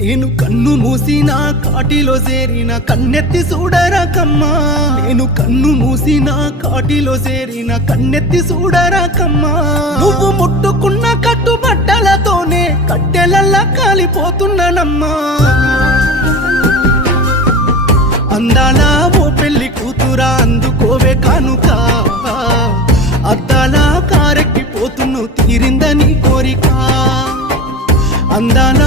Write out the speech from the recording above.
నేను కన్ను మూసిన కాటిలో చేరిన కన్నెత్తి చూడరాకమ్మా నేను కన్ను మూసిన కాటిలో చేరిన కన్నెత్తి చూడరాకమ్మా నువ్వు ముట్టుకున్న కట్టుబట్టలతోనే కట్టెలల్లా కాలిపోతున్నానమ్మా అందాల ఓ పెళ్లి కూతురా అందుకోవే కానుక అద్దాల కారెక్కిపోతున్ను తీరిందని కోరిక అందాల